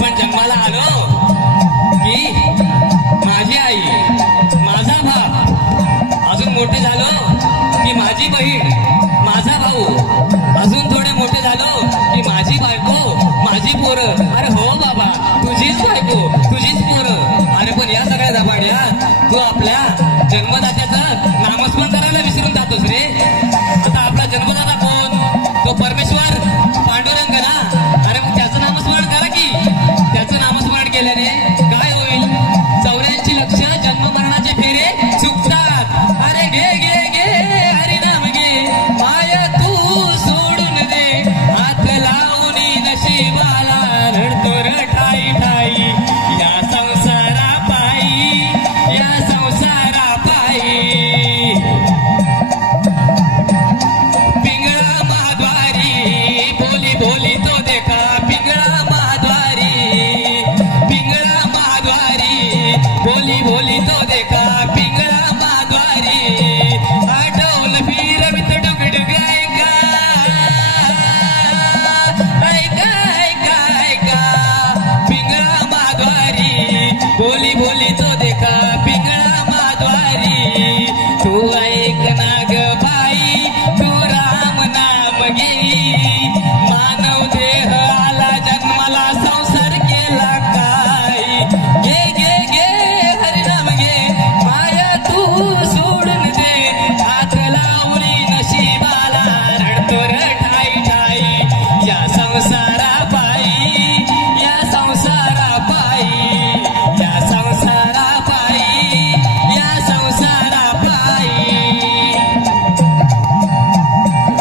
आपण जन्माला आलो की माझी आई, माझा भाव, अजून मोठे झालो की माझी बहीण, माझा भाऊ, अजून थोडे मोठे झालो की माझी बायको, माझी पोरं. अरे